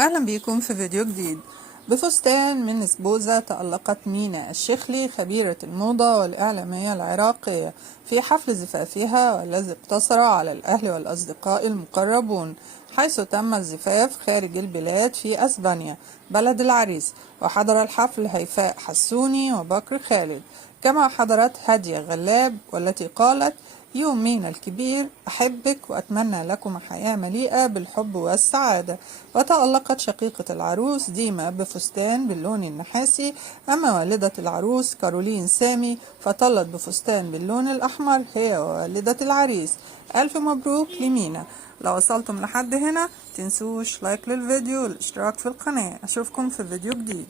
أهلا بيكم في فيديو جديد. بفستان من سبوزة تألقت مينا الشيخلي خبيرة الموضة والإعلامية العراقية في حفل زفافها والذي اقتصر على الأهل والأصدقاء المقربون، حيث تم الزفاف خارج البلاد في أسبانيا بلد العريس. وحضر الحفل هيفاء حسوني وبكر خالد، كما حضرت هادية غلاب والتي قالت: يوم مينا الكبير، أحبك وأتمنى لكم حياة مليئة بالحب والسعادة. وتألقت شقيقة العروس ديما بفستان باللون النحاسي، أما والدة العروس كارولين سامي فطلت بفستان باللون الأحمر هي ووالدة العريس. ألف مبروك لمينا. لو وصلتم لحد هنا تنسوش لايك للفيديو والاشتراك في القناة. أشوفكم في فيديو جديد.